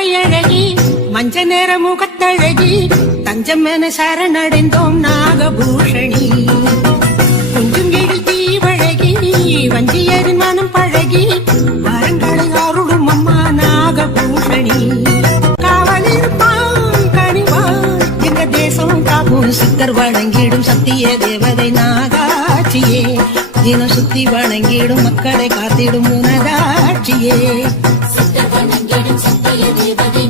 நடையழகி மஞ்ச நேர முகத்தழகி தஞ்சம் என சரணடைந்தோம் நாகபூஷணி குஞ்சுங்கிழி தீவழகி வஞ்சியரின் மனம் பழகி வரங்களை அருளும் அம்மா நாகபூஷணி காவலிருப்பான் கனிவான் எங்க தேசம் காக்கும் சித்தர் வணங்கிடும் சத்திய தேவதை நாகாட்சியே தினம் சுத்தி வணங்கிடும் மக்களை காத்திடும் உனதாட்சியே சித்தர் வணங்கிடும் சத்திய தேவதை